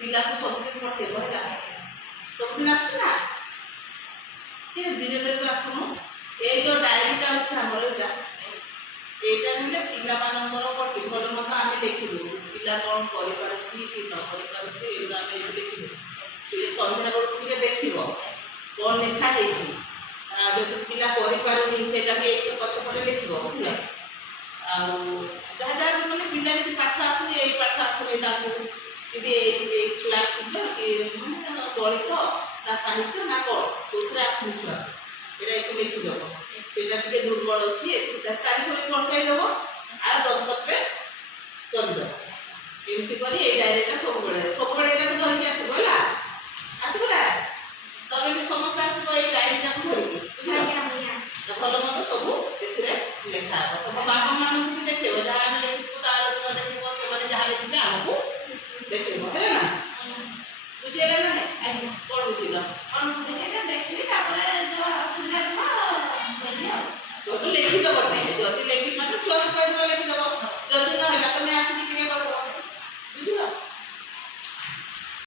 ପିଲାକୁ ସବୁଦିନ ପଠେଇବ ହେଲା। ସବୁଦିନ ଆସୁଛୁ ନା ଧୀରେ ଧୀରେ ତ ଆସୁନୁ। ଏଇ ଯେଉଁ ଡାଏରୀଟା ଅଛି ଆମର ଏଇଟା ନେଲେ ପିଲାମାନଙ୍କର ଭଲ ମତ ଆମେ ଲେଖିବୁ। ପିଲା କ'ଣ କରିପାରୁଛି କି ନ କରିପାରୁଛି ଏଗୁলো ଆମେ ଏଇଠି ଲେଖିବୁ। ଟିକେ ସନ୍ଧ୍ୟା ବେଳକୁ ଟିକେ ଦେଖିବ କ'ଣ ଲେଖା ହେଇଛି। ଯଦି ପିଲା କରିପାରୁନି ସେଇଟା ବି ଏଇ ପଛ ପରେ ଲେଖିବ ବୁଝିଲ। ଆଉ ଯାହା ଯାହା ମାନେ ପିଲା ଯଦି ପାଠ ଆସୁନି ଏଇ ପାଠ ଆସୁନି ତାକୁ ଯଦି ଏଇ କ୍ଲାସ୍ ଟିଚର କି ମାନେ ଗଣିତ ନା ସାହିତ୍ୟ ନା କ'ଣ କେଉଁଥିରେ ଆସୁନି ଛୁଆ ଏଇଟା ଏଠି ଲେଖିଦେବ। ସେଇଟା ଟିକେ ଦୁର୍ବଳ ଅଛି ତାରିଖ ବି ପକାଇଦେବ ଆଉ ଦସ୍ତଖତରେ କରିଦେବ। ଏମିତି କରି ଏଇ ଡାଏରୀଟା ସବୁବେଳେ ଏଇଟାକୁ ଧରିକି ଆସିବ ହେଲା। ଆସିବ ନା ତମେ ବି ସମସ୍ତେ ଆସିବ ଏଇ ଡାଏରୀଟାକୁ ଧରିକି ଭଲ ମନ୍ଦ ସବୁ ଏଥିରେ ଲେଖା ହେବ। ତମ ବାପା ମାନଙ୍କୁ ବି ଦେଖେଇବ ଯାହା ଆମେ ଲେଖିବୁ ତାର ଦେଖିବ ସେମାନେ ଯାହା ଲେଖିବେ ଆମକୁ ଦେଖେଇବ ହେଲା ନା। ବୁଝିଗଲା ନା ନାଇଁ? କ'ଣ ବୁଝିଲ? ଦେଖିବି ତାପରେ ଯେଉଁ ଅସୁବିଧା ଥିବ କହିବି ଆଉ। ଲେଖିଦେବ ଯଦି ଲେଖି ମାନେ ଛୁଆକୁ କହିଦେବ ଲେଖିଦେବ।